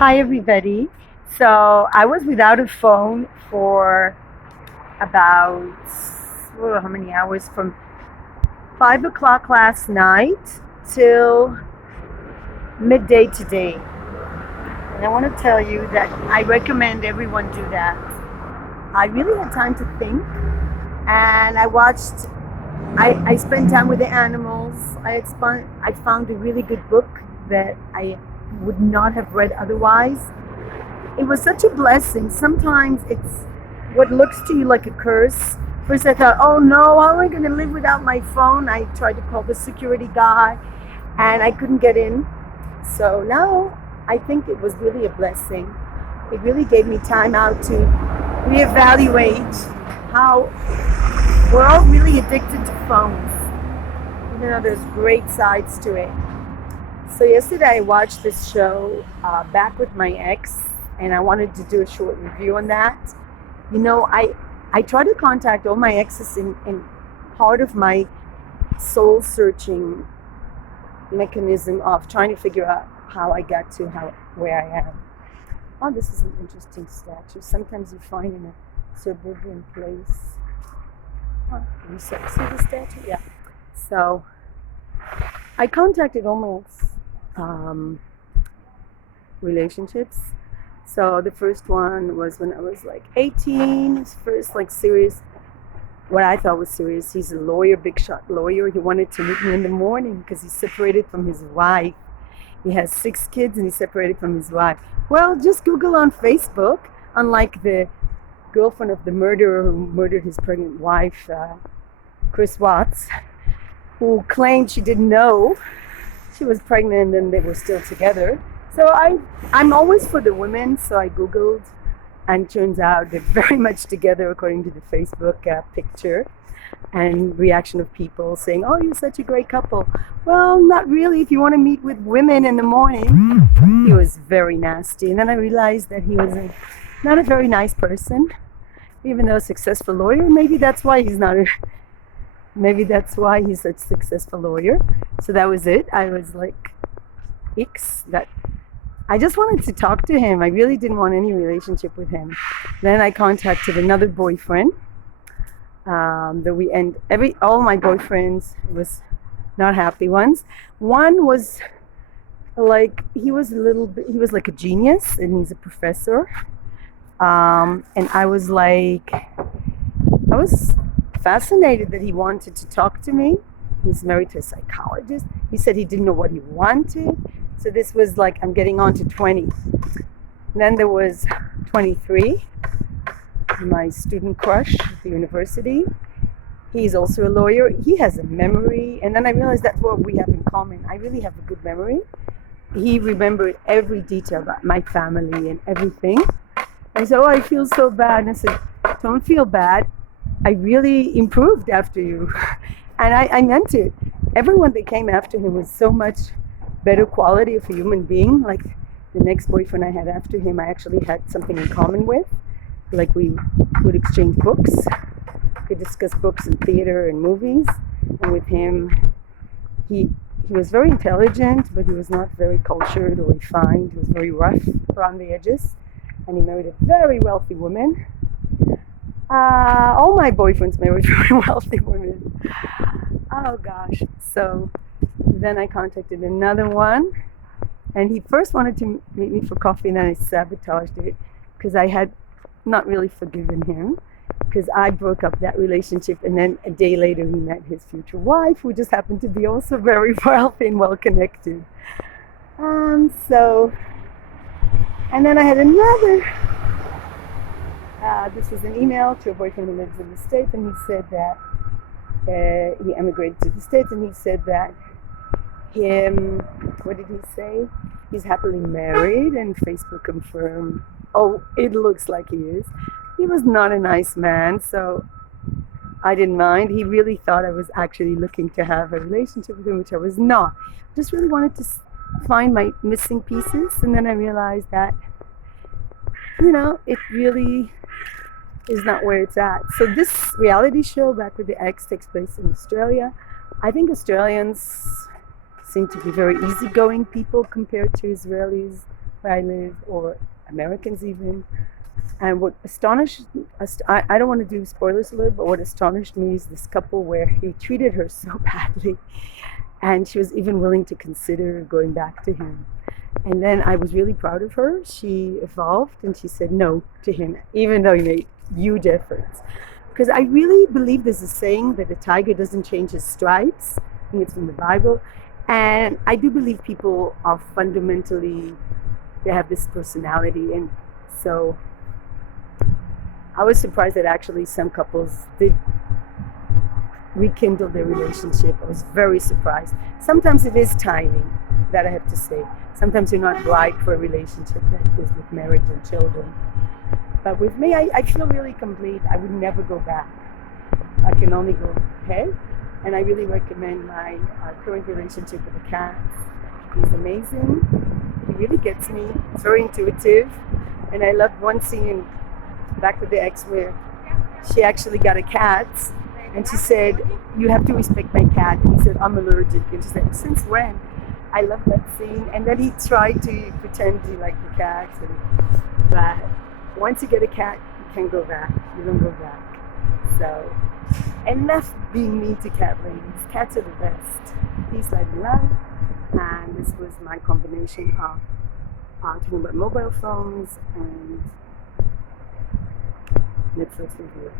Hi, everybody. So I was without a phone for about how many hours? From 5 o'clock last night till midday today. And I want to tell you that I recommend everyone do that. I really had time to think, and I spent time with the animals. I found a really good book that I would not have read otherwise. It was such a blessing. Sometimes it's what looks to you like a curse. First, I thought, oh no, how am I going to live without my phone? I tried to call the security guy and I couldn't get in. So now I think it was really a blessing. It really gave me time out to reevaluate how we're all really addicted to phones, even though there's great sides to it. So yesterday I watched this show, Back with My Ex, and I wanted to do a short review on that. You know, I try to contact all my exes in part of my soul searching mechanism of trying to figure out how I got to where I am. Oh, this is an interesting statue. Sometimes you find in a suburban place. Oh, you see the statue? Yeah. So I contacted all my ex relationships. So the first one was when I was like 18. His first like serious, what I thought was serious. He's a lawyer, big shot lawyer. He wanted to meet me in the morning because he's separated from his wife. He has 6 kids and he's separated from his wife. Well, just Google on Facebook, unlike the girlfriend of the murderer who murdered his pregnant wife, Chris Watts, who claimed she didn't know she was pregnant and they were still together. So I'm always for the women, so I Googled, and turns out they're very much together according to the Facebook picture and reaction of people saying, oh, you're such a great couple. Well, not really if you want to meet with women in the morning. He was very nasty. And then I realized that he was not a very nice person, even though a successful lawyer. Maybe that's why maybe that's why he's such a successful lawyer. So that was it. I was like, that I just wanted to talk to him. I really didn't want any relationship with him. Then I contacted another boyfriend. That we end all my boyfriends was not happy ones. One was like he was like a genius and he's a professor. And I was fascinated that he wanted to talk to me. He's married to a psychologist. He said he didn't know what he wanted. So this was like, I'm getting on to 20. And then there was 23, my student crush at the university. He's also a lawyer. He has a memory. And then I realized that's what we have in common. I really have a good memory. He remembered every detail about my family and everything. And so I feel so bad. And I said, don't feel bad. I really improved after you. And I meant it. Everyone that came after him was so much better quality of a human being. Like the next boyfriend I had after him, I actually had something in common with. Like we would exchange books, could discuss books and theater and movies. And with him, he was very intelligent, but he was not very cultured or refined. He was very rough around the edges. And he married a very wealthy woman. All my boyfriends married very wealthy women. Oh gosh. So then I contacted another one, and he first wanted to meet me for coffee, and then I sabotaged it because I had not really forgiven him because I broke up that relationship, and then a day later he met his future wife, who just happened to be also very wealthy and well connected. And then I had another. This was an email to a boyfriend who lives in the States, and he said that he emigrated to the States, and he said that what did he say? He's happily married, and Facebook confirmed, oh, it looks like he is. He was not a nice man, so I didn't mind. He really thought I was actually looking to have a relationship with him, which I was not. I just really wanted to find my missing pieces, and then I realized that, it really is not where it's at. So this reality show, Back with the Ex, takes place in Australia. I think Australians seem to be very easygoing people compared to Israelis where I live, or Americans even. And what astonished us, I don't want to do spoilers alert, but what astonished me is this couple where he treated her so badly, and she was even willing to consider going back to him. And then I was really proud of her. She evolved and she said no to him, even though he made huge efforts. Because I really believe there's a saying that a tiger doesn't change his stripes. I think it's from the Bible. And I do believe people are fundamentally, they have this personality. And so I was surprised that actually some couples did rekindle their relationship. I was very surprised. Sometimes it is timing, that I have to say. Sometimes you're not right for a relationship that is with marriage and children. But with me, I feel really complete. I would never go back. I can only go ahead. And I really recommend my current relationship with the cats. He's amazing. He really gets me. It's very intuitive. And I love one scene Back with the Ex where she actually got a cat. And she said, "You have to respect my cat." And he said, "I'm allergic." And she said, "Since when?" I love that scene. And then he tried to pretend he liked the cat. But once you get a cat, you can't go back. You don't go back. So, enough being mean to cat ladies. Cats are the best. Peace, light, and love. And this was my combination of talking about mobile phones and Netflix review.